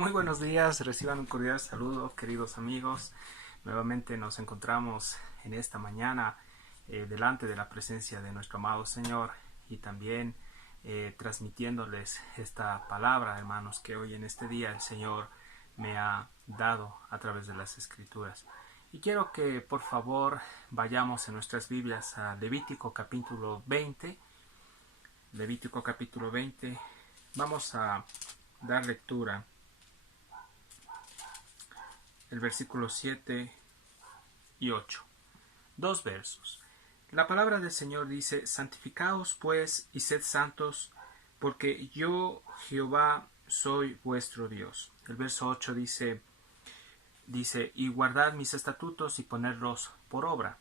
Muy buenos días, reciban un cordial saludo, queridos amigos. Nuevamente nos encontramos en esta mañana delante de la presencia de nuestro amado Señor y también transmitiéndoles esta palabra, hermanos, que hoy en este día el Señor me ha dado a través de las Escrituras. Y quiero que por favor vayamos en nuestras Biblias a Levítico capítulo 20. Levítico capítulo 20. Vamos a dar lectura el versículo 7 y 8. Dos versos. La palabra del Señor dice: santificaos pues y sed santos, porque yo Jehová soy vuestro Dios. El verso 8 dice, y guardad mis estatutos y ponedlos por obra.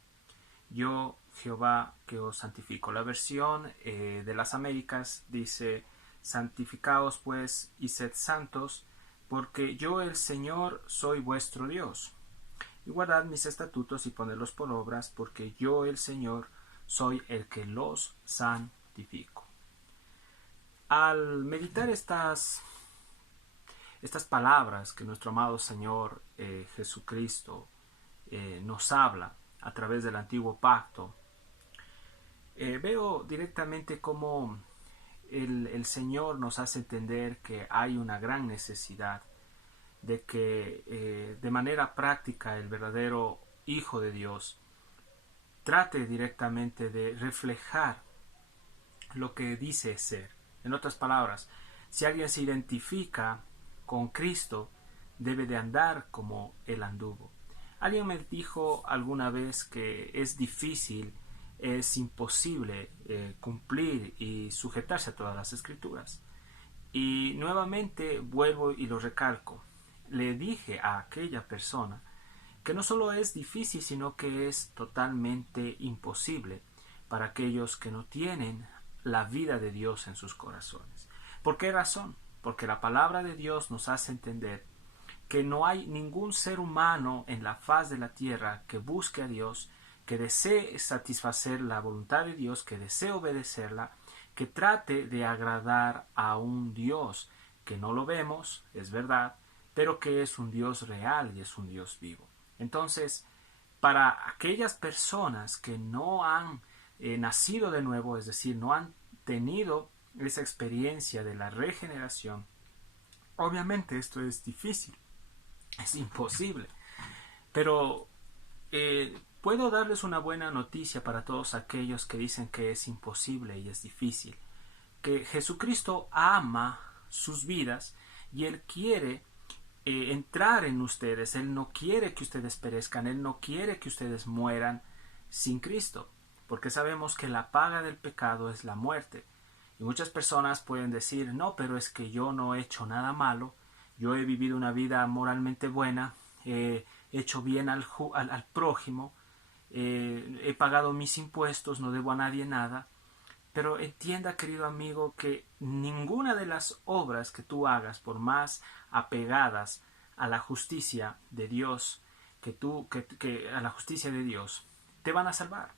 Yo Jehová que os santifico. La versión de las Américas dice: santificaos pues y sed santos, porque yo el Señor soy vuestro Dios. Y guardad mis estatutos y ponedlos por obras, porque yo el Señor soy el que los santifico. Al meditar estas palabras que nuestro amado Señor Jesucristo nos habla a través del antiguo pacto, veo directamente cómo el Señor nos hace entender que hay una gran necesidad de que de manera práctica el verdadero Hijo de Dios trate directamente de reflejar lo que dice ser. En otras palabras, si alguien se identifica con Cristo, debe de andar como Él anduvo. Alguien me dijo alguna vez que es difícil, es imposible cumplir y sujetarse a todas las Escrituras. Y nuevamente vuelvo y lo recalco. Le dije a aquella persona que no solo es difícil, sino que es totalmente imposible para aquellos que no tienen la vida de Dios en sus corazones. ¿Por qué razón? Porque la palabra de Dios nos hace entender que no hay ningún ser humano en la faz de la tierra que busque a Dios, que desee satisfacer la voluntad de Dios, que desee obedecerla, que trate de agradar a un Dios que no lo vemos, es verdad, pero que es un Dios real y es un Dios vivo. Entonces, para aquellas personas que no han nacido de nuevo, es decir, no han tenido esa experiencia de la regeneración, obviamente esto es difícil, es imposible, pero puedo darles una buena noticia para todos aquellos que dicen que es imposible y es difícil, que Jesucristo ama sus vidas y Él quiere entrar en ustedes. Él no quiere que ustedes perezcan, Él no quiere que ustedes mueran sin Cristo, porque sabemos que la paga del pecado es la muerte. Y muchas personas pueden decir: no, pero es que yo no he hecho nada malo, yo he vivido una vida moralmente buena, he hecho bien al prójimo, he pagado mis impuestos, no debo a nadie nada. Pero entienda, querido amigo, que ninguna de las obras que tú hagas, por más apegadas a la justicia de Dios, a la justicia de Dios, te van a salvar.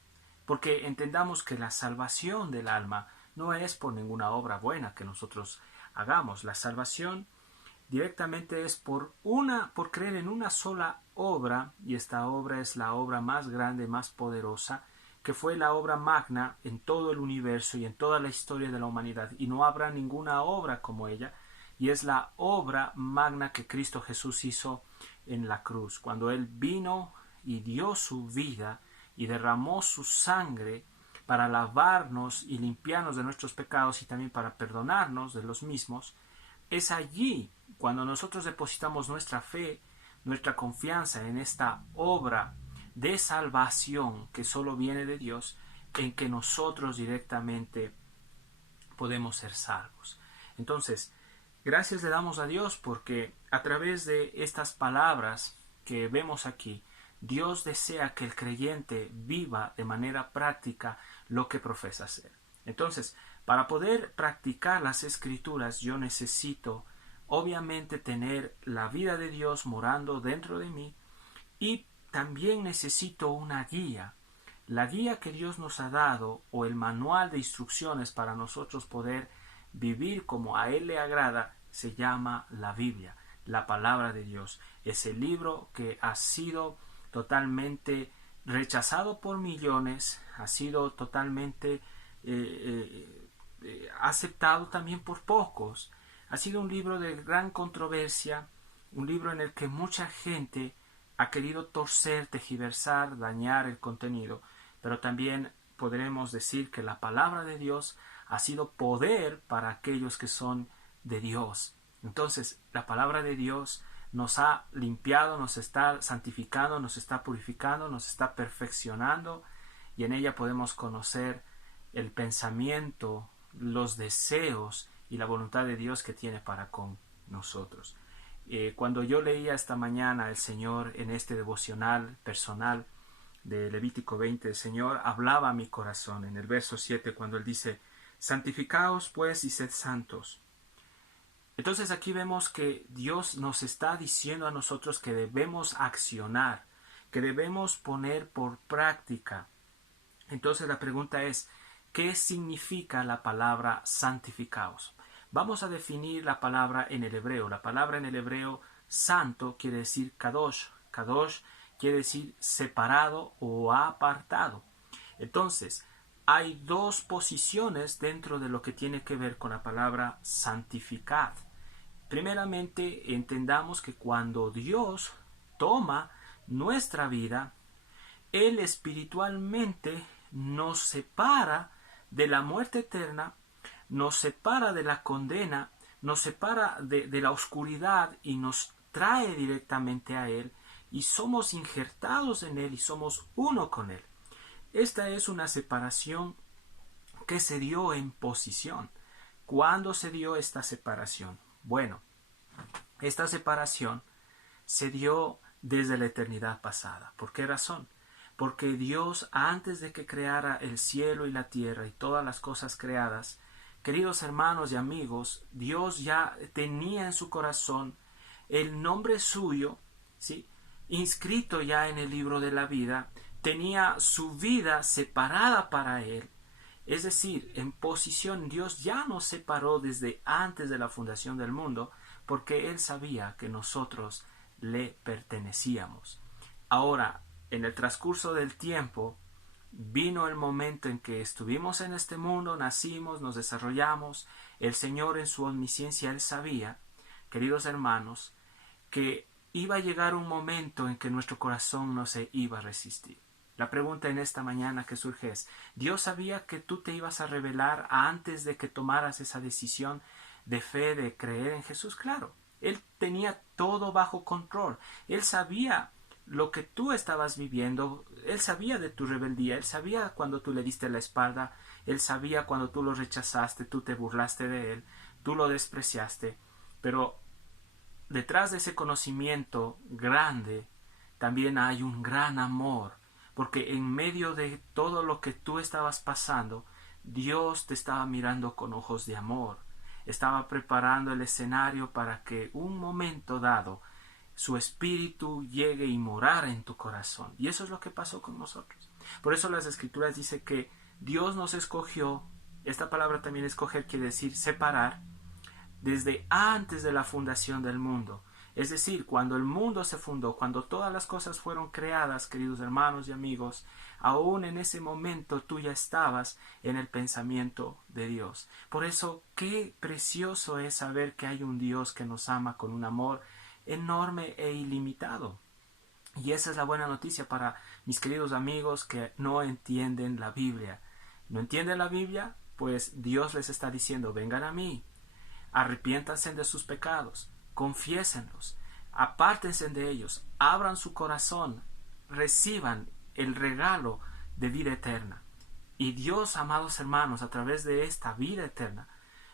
Porque entendamos que la salvación del alma no es por ninguna obra buena que nosotros hagamos. La salvación directamente es por creer en una sola obra, y esta obra es la obra más grande, más poderosa, que fue la obra magna en todo el universo y en toda la historia de la humanidad, y no habrá ninguna obra como ella, y es la obra magna que Cristo Jesús hizo en la cruz, cuando Él vino y dio su vida y derramó su sangre para lavarnos y limpiarnos de nuestros pecados y también para perdonarnos de los mismos. Es allí cuando nosotros depositamos nuestra fe, nuestra confianza en esta obra de salvación que solo viene de Dios, en que nosotros directamente podemos ser salvos. Entonces, gracias le damos a Dios porque a través de estas palabras que vemos aquí, Dios desea que el creyente viva de manera práctica lo que profesa ser. Entonces, para poder practicar las Escrituras, yo necesito obviamente tener la vida de Dios morando dentro de mí, y también necesito una guía. La guía que Dios nos ha dado, o el manual de instrucciones para nosotros poder vivir como a Él le agrada, se llama la Biblia. la palabra de Dios. Ese libro que ha sido totalmente rechazado por millones, ha sido totalmente aceptado también por pocos. Ha sido un libro de gran controversia, un libro en el que mucha gente ha querido torcer, tergiversar, dañar el contenido, pero también podremos decir que la palabra de Dios ha sido poder para aquellos que son de Dios. Entonces, la palabra de Dios nos ha limpiado, nos está santificando, nos está purificando, nos está perfeccionando, y en ella podemos conocer el pensamiento, los deseos y la voluntad de Dios que tiene para con nosotros. Cuando yo leía esta mañana el Señor en este devocional personal de Levítico 20, el Señor hablaba a mi corazón en el verso 7 cuando Él dice: santificaos pues y sed santos. Entonces aquí vemos que Dios nos está diciendo a nosotros que debemos accionar, que debemos poner por práctica. Entonces la pregunta es, ¿qué significa la palabra santificaos? Vamos a definir la palabra en el hebreo. La palabra en el hebreo santo quiere decir kadosh. Kadosh quiere decir separado o apartado. Entonces, hay dos posiciones dentro de lo que tiene que ver con la palabra santificad. Primeramente, entendamos que cuando Dios toma nuestra vida, Él espiritualmente nos separa de la muerte eterna, nos separa de la condena, nos separa de la oscuridad y nos trae directamente a Él, y somos injertados en Él y somos uno con Él. Esta es una separación que se dio en posición. ¿Cuándo se dio esta separación? Bueno, esta separación se dio desde la eternidad pasada. ¿Por qué razón? Porque Dios, antes de que creara el cielo y la tierra y todas las cosas creadas, queridos hermanos y amigos, Dios ya tenía en su corazón el nombre suyo, ¿sí?, inscrito ya en el libro de la vida, tenía su vida separada para Él. Es decir, en posición, Dios ya nos separó desde antes de la fundación del mundo, porque Él sabía que nosotros le pertenecíamos. Ahora, en el transcurso del tiempo, vino el momento en que estuvimos en este mundo, nacimos, nos desarrollamos. El Señor en su omnisciencia, Él sabía, queridos hermanos, que iba a llegar un momento en que nuestro corazón no se iba a resistir. La pregunta en esta mañana que surge es: ¿Dios sabía que tú te ibas a rebelar antes de que tomaras esa decisión de fe, de creer en Jesús? Claro, Él tenía todo bajo control. Él sabía lo que tú estabas viviendo, Él sabía de tu rebeldía, Él sabía cuando tú le diste la espalda, Él sabía cuando tú lo rechazaste, tú te burlaste de Él, tú lo despreciaste. Pero detrás de ese conocimiento grande también hay un gran amor, porque en medio de todo lo que tú estabas pasando, Dios te estaba mirando con ojos de amor, estaba preparando el escenario para que un momento dado su espíritu llegue y morara en tu corazón. Y eso es lo que pasó con nosotros. Por eso las Escrituras dicen que Dios nos escogió. Esta palabra también escoger quiere decir separar, desde antes de la fundación del mundo. Es decir, cuando el mundo se fundó, cuando todas las cosas fueron creadas, queridos hermanos y amigos, aún en ese momento tú ya estabas en el pensamiento de Dios. Por eso, qué precioso es saber que hay un Dios que nos ama con un amor enorme e ilimitado. Y esa es la buena noticia para mis queridos amigos que no entienden la Biblia. ¿No entienden la Biblia? Pues Dios les está diciendo: vengan a mí, arrepiéntanse de sus pecados, confiésenlos, apártense de ellos, abran su corazón, reciban el regalo de vida eterna. Y Dios, amados hermanos, a través de esta vida eterna,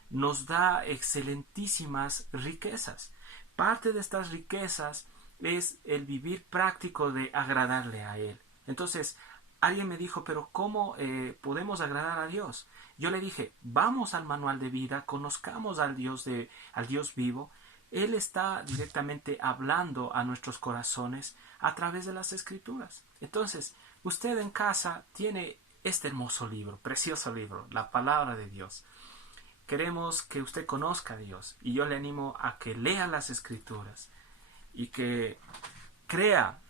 nos da excelentísimas riquezas. Parte de estas riquezas es el vivir práctico de agradarle a Él. Entonces, alguien me dijo: pero ¿cómo podemos agradar a Dios? Yo le dije: vamos al manual de vida, conozcamos al Dios vivo. Él está directamente hablando a nuestros corazones a través de las Escrituras. Entonces, usted en casa tiene este hermoso libro, precioso libro, la palabra de Dios. queremos que usted conozca a Dios. Y yo le animo a que lea las Escrituras y que crea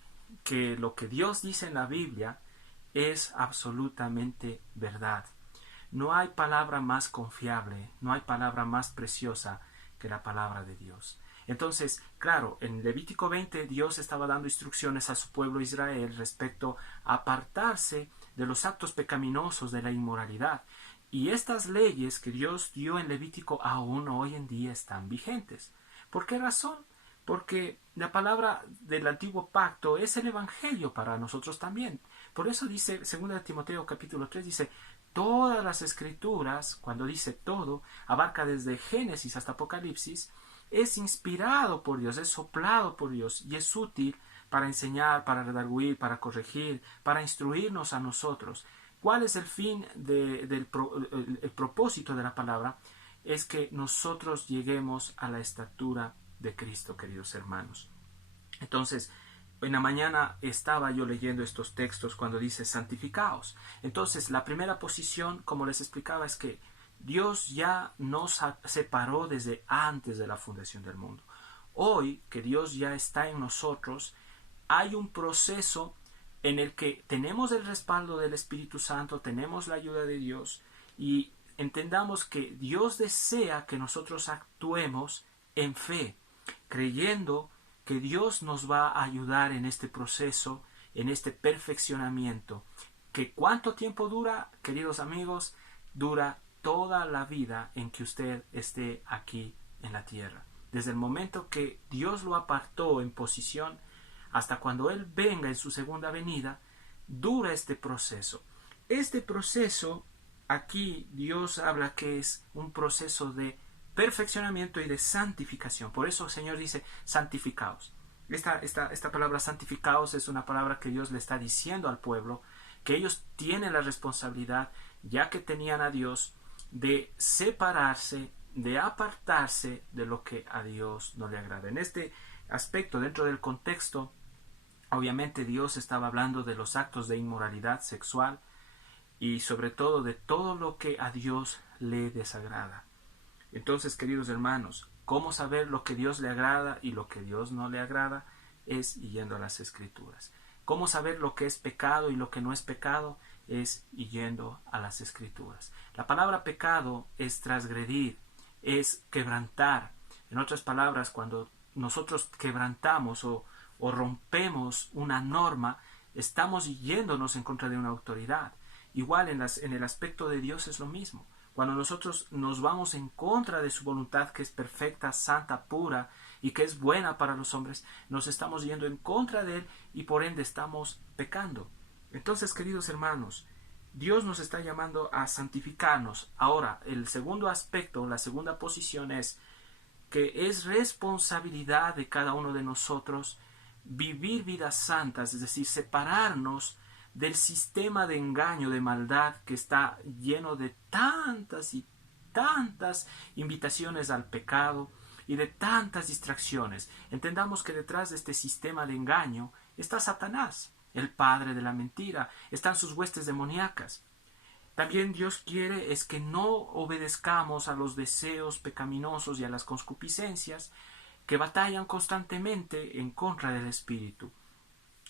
que lo que Dios dice en la Biblia es absolutamente verdad. No hay palabra más confiable, no hay palabra más preciosa que la palabra de Dios. Entonces, claro, en Levítico 20 Dios estaba dando instrucciones a su pueblo Israel respecto a apartarse de los actos pecaminosos de la inmoralidad. Y estas leyes que Dios dio en Levítico aún hoy en día están vigentes. ¿Por qué razón? Porque la palabra del antiguo pacto es el evangelio para nosotros también. Por eso dice 2 Timoteo capítulo 3, dice, todas las escrituras, cuando dice todo, abarca desde Génesis hasta Apocalipsis, es inspirado por Dios, es soplado por Dios y es útil para enseñar, para redarguir, para corregir, para instruirnos a nosotros. ¿Cuál es el fin el propósito de la palabra? Es que nosotros lleguemos a la estatura de Cristo, queridos hermanos. Entonces, en la mañana estaba yo leyendo estos textos cuando dice santificaos. Entonces, la primera posición, como les explicaba, es que Dios ya nos separó desde antes de la fundación del mundo. Hoy, que Dios ya está en nosotros, hay un proceso en el que tenemos el respaldo del Espíritu Santo, tenemos la ayuda de Dios y entendamos que Dios desea que nosotros actuemos en fe, creyendo que Dios nos va a ayudar en este proceso, en este perfeccionamiento. ¿Que cuánto tiempo dura, queridos amigos? Dura toda la vida en que usted esté aquí en la tierra. Desde el momento que Dios lo apartó en posición hasta cuando Él venga en su segunda venida, dura este proceso. Este proceso, aquí Dios habla que es un proceso de perfeccionamiento y de santificación. Por eso el Señor dice, santificaos. Esta palabra santificaos es una palabra que Dios le está diciendo al pueblo, que ellos tienen la responsabilidad, ya que tenían a Dios, de separarse, de apartarse de lo que a Dios no le agrada. En este aspecto, dentro del contexto, obviamente Dios estaba hablando de los actos de inmoralidad sexual y sobre todo de todo lo que a Dios le desagrada. Entonces, queridos hermanos, ¿cómo saber lo que Dios le agrada y lo que Dios no le agrada? Es yendo a las Escrituras. ¿Cómo saber lo que es pecado y lo que no es pecado? Es yendo a las Escrituras. La palabra pecado es transgredir, es quebrantar. En otras palabras, cuando nosotros quebrantamos o rompemos una norma, estamos yéndonos en contra de una autoridad. Igual en el aspecto de Dios es lo mismo. Cuando nosotros nos vamos en contra de su voluntad, que es perfecta, santa, pura y que es buena para los hombres, nos estamos yendo en contra de Él y por ende estamos pecando. Entonces, queridos hermanos, Dios nos está llamando a santificarnos. Ahora, el segundo aspecto, la segunda posición es que es responsabilidad de cada uno de nosotros vivir vidas santas, es decir, separarnos del sistema de engaño, de maldad que está lleno de tantas y tantas invitaciones al pecado y de tantas distracciones. Entendamos que detrás de este sistema de engaño está Satanás, el padre de la mentira, están sus huestes demoníacas. También Dios quiere es que no obedezcamos a los deseos pecaminosos y a las concupiscencias que batallan constantemente en contra del Espíritu.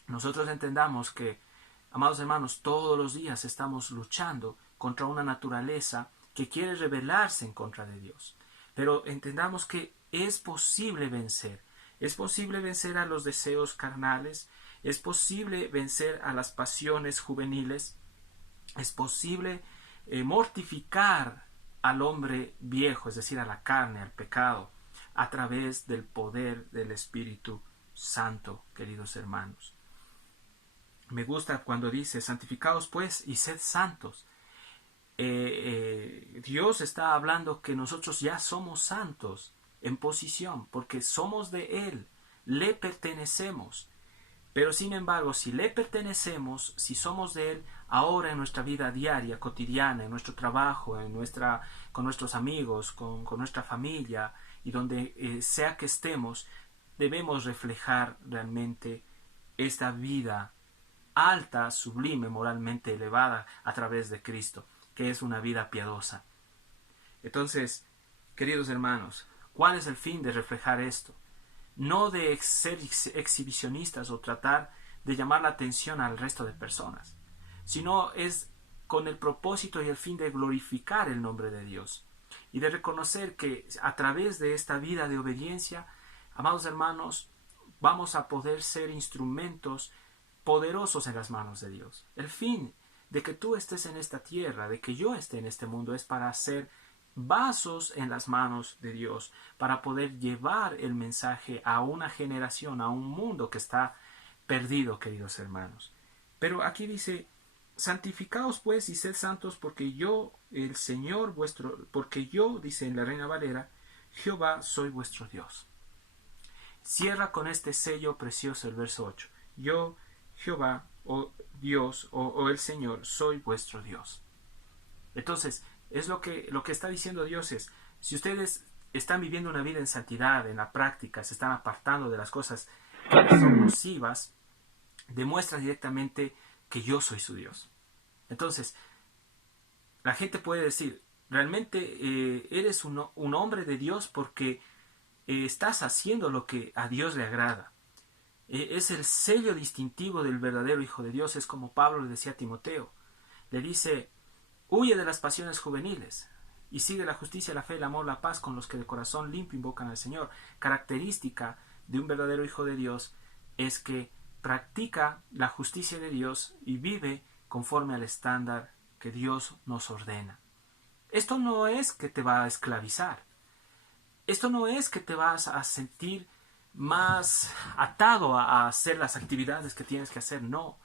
Nosotros entendamos que, amados hermanos, todos los días estamos luchando contra una naturaleza que quiere rebelarse en contra de Dios. Pero entendamos que es posible vencer. Es posible vencer a los deseos carnales, es posible vencer a las pasiones juveniles, es posible mortificar al hombre viejo, es decir, a la carne, al pecado, a través del poder del Espíritu Santo, queridos hermanos. Me gusta cuando dice, santificaos pues y sed santos. Dios está hablando que nosotros ya somos santos en posición, porque somos de Él, le pertenecemos. Pero sin embargo, si le pertenecemos, si somos de Él, ahora en nuestra vida diaria, cotidiana, en nuestro trabajo, con nuestros amigos, con nuestra familia y donde sea que estemos, debemos reflejar realmente esta vida alta, sublime, moralmente elevada a través de Cristo, que es una vida piadosa. Entonces, queridos hermanos, ¿cuál es el fin de reflejar esto? No de ser exhibicionistas o tratar de llamar la atención al resto de personas, sino es con el propósito y el fin de glorificar el nombre de Dios y de reconocer que a través de esta vida de obediencia, amados hermanos, vamos a poder ser instrumentos poderosos en las manos de Dios. El fin de que tú estés en esta tierra, de que yo esté en este mundo, es para ser vasos en las manos de Dios, para poder llevar el mensaje a una generación, a un mundo que está perdido, queridos hermanos. Pero aquí dice, santificaos pues y sed santos porque yo, el Señor vuestro, porque yo, dice en la Reina Valera, Jehová soy vuestro Dios. Cierra con este sello precioso el verso 8. Yo, Jehová, o Dios, o el Señor, soy vuestro Dios. Entonces, es lo que está diciendo Dios es, si ustedes están viviendo una vida en santidad, en la práctica, se están apartando de las cosas que son nocivas, demuestra directamente que yo soy su Dios. Entonces, la gente puede decir, realmente eres un hombre de Dios porque estás haciendo lo que a Dios le agrada. Es el sello distintivo del verdadero Hijo de Dios. Es como Pablo le decía a Timoteo. Le dice, huye de las pasiones juveniles y sigue la justicia, la fe, el amor, la paz con los que de corazón limpio invocan al Señor. Característica de un verdadero Hijo de Dios es que practica la justicia de Dios y vive conforme al estándar que Dios nos ordena. Esto no es que te va a esclavizar. Esto no es que te vas a sentir más atado a hacer las actividades que tienes que hacer. No.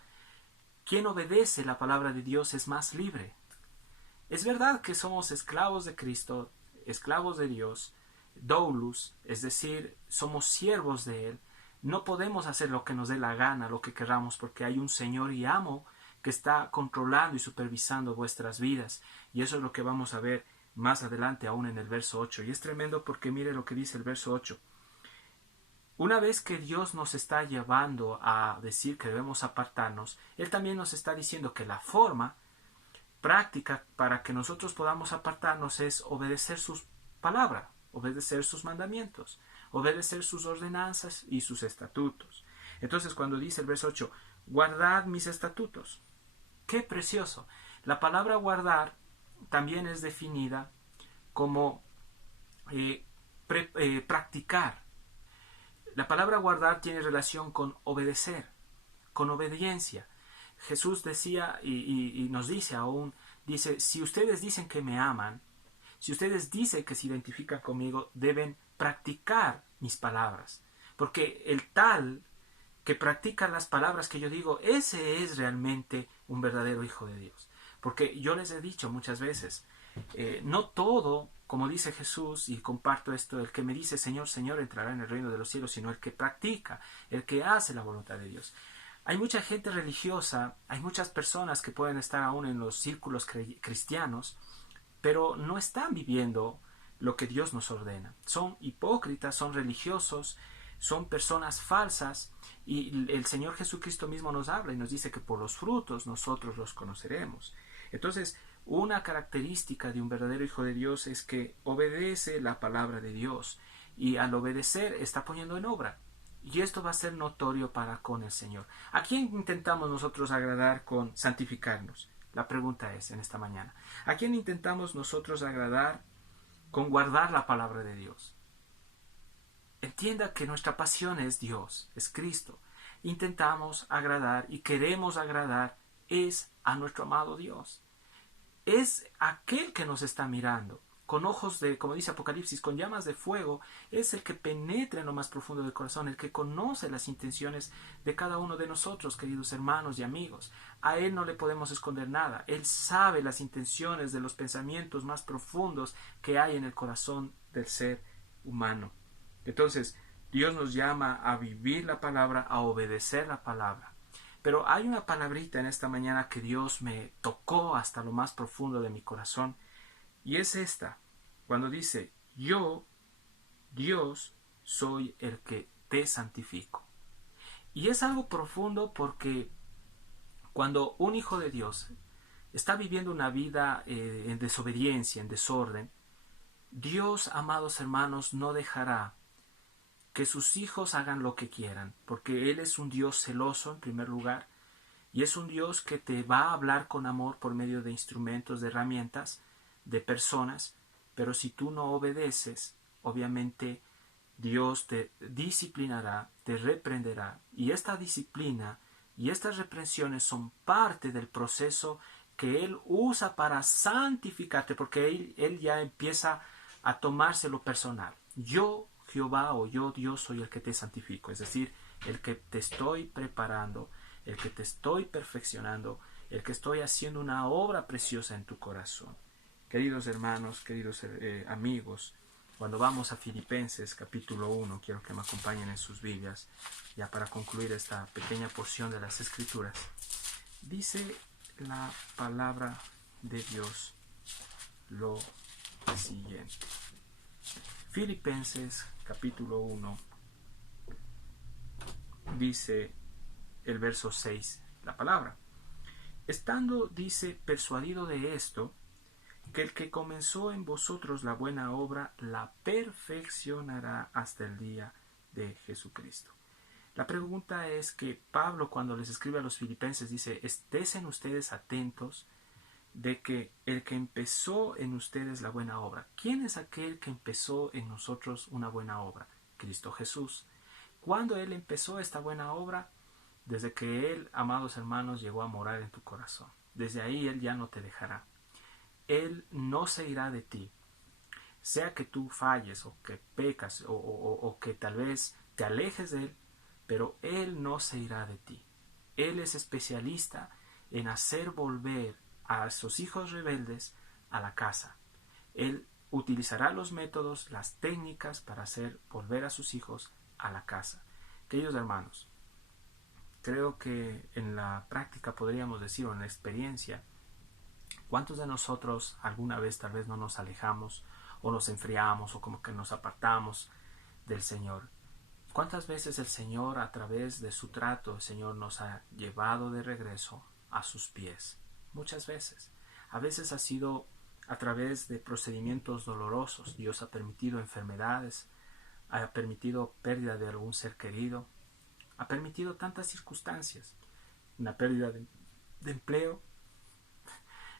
Quien obedece la palabra de Dios es más libre. Es verdad que somos esclavos de Cristo, esclavos de Dios, doulos, es decir, somos siervos de Él. No podemos hacer lo que nos dé la gana, lo que queramos, porque hay un Señor y amo que está controlando y supervisando vuestras vidas. Y eso es lo que vamos a ver más adelante aún en el verso 8. Y es tremendo porque mire lo que dice el verso 8. Una vez que Dios nos está llevando a decir que debemos apartarnos, Él también nos está diciendo que la forma práctica para que nosotros podamos apartarnos es obedecer sus palabras, obedecer sus mandamientos, obedecer sus ordenanzas y sus estatutos. Entonces cuando dice el verso 8, guardad mis estatutos. ¡Qué precioso! La palabra guardar también es definida como practicar. La palabra guardar tiene relación con obedecer, con obediencia. Jesús decía y nos dice aún, dice, si ustedes dicen que me aman, si ustedes dicen que se identifican conmigo, deben practicar mis palabras. Porque el tal que practica las palabras que yo digo, ese es realmente un verdadero hijo de Dios. Porque yo les he dicho muchas veces, no todo, como dice Jesús, y comparto esto, el que me dice Señor, Señor entrará en el reino de los cielos, sino el que practica, el que hace la voluntad de Dios. Hay mucha gente religiosa, hay muchas personas que pueden estar aún en los círculos cristianos, pero no están viviendo lo que Dios nos ordena. Son hipócritas, son religiosos, son personas falsas, y el Señor Jesucristo mismo nos habla y nos dice que por los frutos nosotros los conoceremos. Entonces, una característica de un verdadero hijo de Dios es que obedece la palabra de Dios, y al obedecer está poniendo en obra. Y esto va a ser notorio para con el Señor. ¿A quién intentamos nosotros agradar con santificarnos? La pregunta es en esta mañana. ¿A quién intentamos nosotros agradar con guardar la palabra de Dios? Entienda que nuestra pasión es Dios, es Cristo. Intentamos agradar y queremos agradar es a nuestro amado Dios. Es aquel que nos está mirando. Con ojos de, como dice Apocalipsis, con llamas de fuego, es el que penetra en lo más profundo del corazón, el que conoce las intenciones de cada uno de nosotros, queridos hermanos y amigos. A Él no le podemos esconder nada. Él sabe las intenciones de los pensamientos más profundos que hay en el corazón del ser humano. Entonces, Dios nos llama a vivir la palabra, a obedecer la palabra. Pero hay una palabrita en esta mañana que Dios me tocó hasta lo más profundo de mi corazón, y es esta, cuando dice, yo, Dios, soy el que te santifico. Y es algo profundo porque cuando un hijo de Dios está viviendo una vida en desobediencia, en desorden, Dios, amados hermanos, no dejará que sus hijos hagan lo que quieran, porque Él es un Dios celoso en primer lugar, y es un Dios que te va a hablar con amor por medio de instrumentos, de herramientas, de personas, pero si tú no obedeces, obviamente Dios te disciplinará, te reprenderá, y esta disciplina y estas reprensiones son parte del proceso que Él usa para santificarte, porque Él ya empieza a tomárselo personal. Yo, Jehová, o yo, Dios, soy el que te santifico, es decir, el que te estoy preparando, el que te estoy perfeccionando, el que estoy haciendo una obra preciosa en tu corazón. Queridos hermanos, queridos amigos, cuando vamos a Filipenses capítulo 1, quiero que me acompañen en sus Biblias, ya para concluir esta pequeña porción de las Escrituras. Dice la palabra de Dios lo siguiente. Filipenses capítulo 1 dice el verso 6, la palabra. Estando, dice, persuadido de esto, que el que comenzó en vosotros la buena obra la perfeccionará hasta el día de Jesucristo. La pregunta es que Pablo, cuando les escribe a los filipenses, dice: estén ustedes atentos de que el que empezó en ustedes la buena obra. ¿Quién es aquel que empezó en nosotros una buena obra? Cristo Jesús. ¿Cuándo Él empezó esta buena obra? Desde que Él, amados hermanos, llegó a morar en tu corazón. Desde ahí Él ya no te dejará. Él no se irá de ti. Sea que tú falles o que pecas o que tal vez te alejes de Él, pero Él no se irá de ti. Él es especialista en hacer volver a sus hijos rebeldes a la casa. Él utilizará los métodos, las técnicas para hacer volver a sus hijos a la casa. Queridos hermanos, creo que en la práctica podríamos decir, o en la experiencia, ¿cuántos de nosotros alguna vez tal vez no nos alejamos o nos enfriamos o como que nos apartamos del Señor? ¿Cuántas veces el Señor, a través de su trato, el Señor nos ha llevado de regreso a sus pies? Muchas veces. A veces ha sido a través de procedimientos dolorosos. Dios ha permitido enfermedades, ha permitido pérdida de algún ser querido, ha permitido tantas circunstancias, una pérdida de empleo.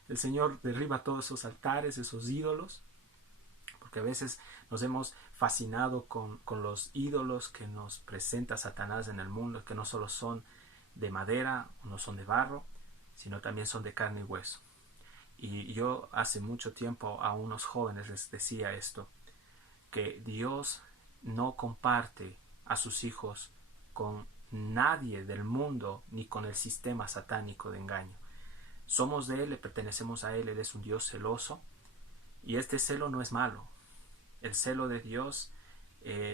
El Señor derriba todos esos altares, esos ídolos, porque a veces nos hemos fascinado con los ídolos que nos presenta Satanás en el mundo, que no solo son de madera, no son de barro, sino también son de carne y hueso. Y yo hace mucho tiempo a unos jóvenes les decía esto, que Dios no comparte a sus hijos con nadie del mundo ni con el sistema satánico de engaño. Somos de Él, le pertenecemos a Él, Él es un Dios celoso, y este celo no es malo. El celo de Dios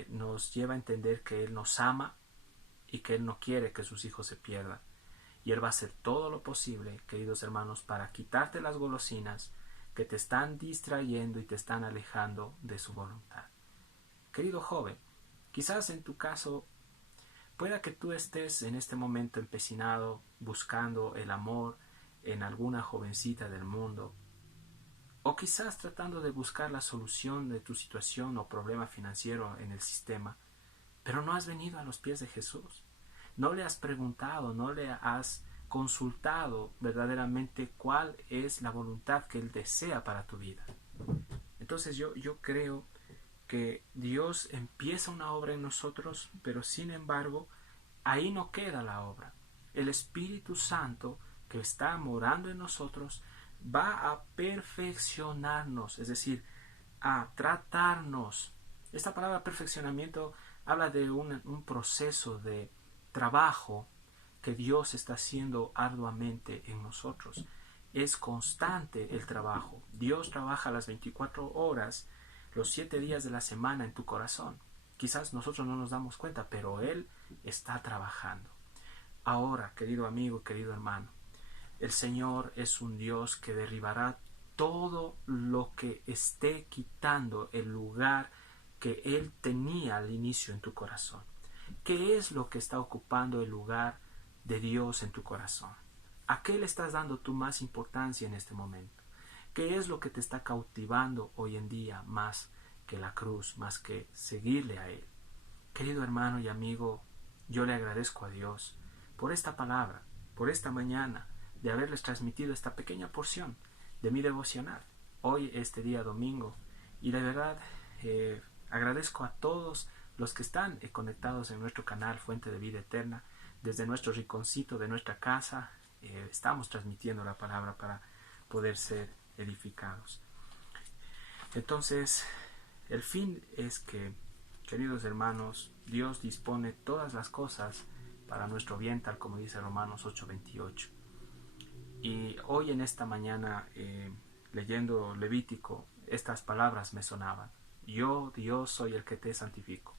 nos lleva a entender que Él nos ama y que Él no quiere que sus hijos se pierdan. Y Él va a hacer todo lo posible, queridos hermanos, para quitarte las golosinas que te están distrayendo y te están alejando de su voluntad. Querido joven, quizás en tu caso pueda que tú estés en este momento empecinado buscando el amor en alguna jovencita del mundo, o quizás tratando de buscar la solución de tu situación o problema financiero en el sistema, pero no has venido a los pies de Jesús. No le has preguntado, no le has consultado verdaderamente cuál es la voluntad que Él desea para tu vida. Entonces yo creo que Dios empieza una obra en nosotros, pero sin embargo, ahí no queda la obra. El Espíritu Santo que está morando en nosotros va a perfeccionarnos, es decir, a tratarnos. Esta palabra perfeccionamiento habla de un proceso de trabajo que Dios está haciendo arduamente en nosotros. Es constante el trabajo. Dios trabaja las 24 horas, los 7 días de la semana en tu corazón. Quizás nosotros no nos damos cuenta, pero Él está trabajando. Ahora, querido amigo, querido hermano, el Señor es un Dios que derribará todo lo que esté quitando el lugar que Él tenía al inicio en tu corazón. ¿Qué es lo que está ocupando el lugar de Dios en tu corazón? ¿A qué le estás dando tú más importancia en este momento? ¿Qué es lo que te está cautivando hoy en día más que la cruz, más que seguirle a Él? Querido hermano y amigo, yo le agradezco a Dios por esta palabra, por esta mañana, de haberles transmitido esta pequeña porción de mi devocional, hoy este día domingo. Y de verdad agradezco a todos los que están conectados en nuestro canal Fuente de Vida Eterna. Desde nuestro rinconcito de nuestra casa estamos transmitiendo la palabra para poder ser edificados. Entonces, el fin es que, queridos hermanos, Dios dispone todas las cosas para nuestro bien, tal como dice Romanos 8:28. Y hoy en esta mañana, leyendo Levítico, estas palabras me sonaban. Yo, Dios, soy el que te santifico.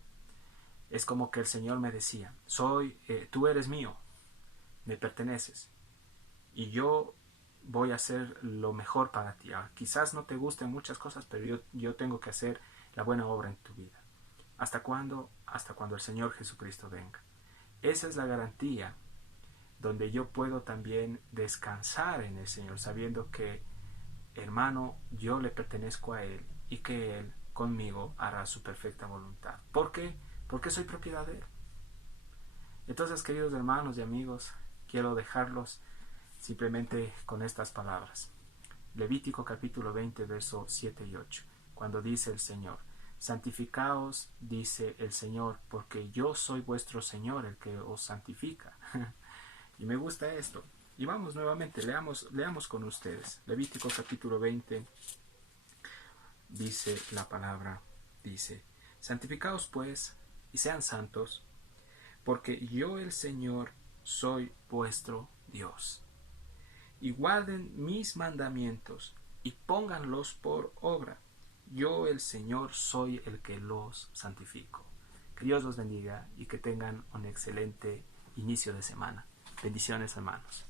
Es como que el Señor me decía, tú eres mío, me perteneces, y yo voy a hacer lo mejor para ti. Quizás no te gusten muchas cosas, pero yo tengo que hacer la buena obra en tu vida. ¿Hasta cuándo? Hasta cuando el Señor Jesucristo venga. Esa es la garantía donde yo puedo también descansar en el Señor, sabiendo que, hermano, yo le pertenezco a Él y que Él conmigo hará su perfecta voluntad. ¿Por qué? Porque soy propiedad de Él. Entonces, queridos hermanos y amigos, quiero dejarlos simplemente con estas palabras. Levítico capítulo 20, versos 7 y 8, cuando dice el Señor, santificaos, dice el Señor, porque yo soy vuestro Señor, el que os santifica. Y me gusta esto. Y vamos nuevamente, leamos con ustedes. Levítico capítulo 20, dice la palabra, dice, santificaos pues, y sean santos, porque yo el Señor soy vuestro Dios. Y guarden mis mandamientos, y pónganlos por obra. Yo el Señor soy el que los santifico. Que Dios los bendiga y que tengan un excelente inicio de semana. Bendiciones, hermanos.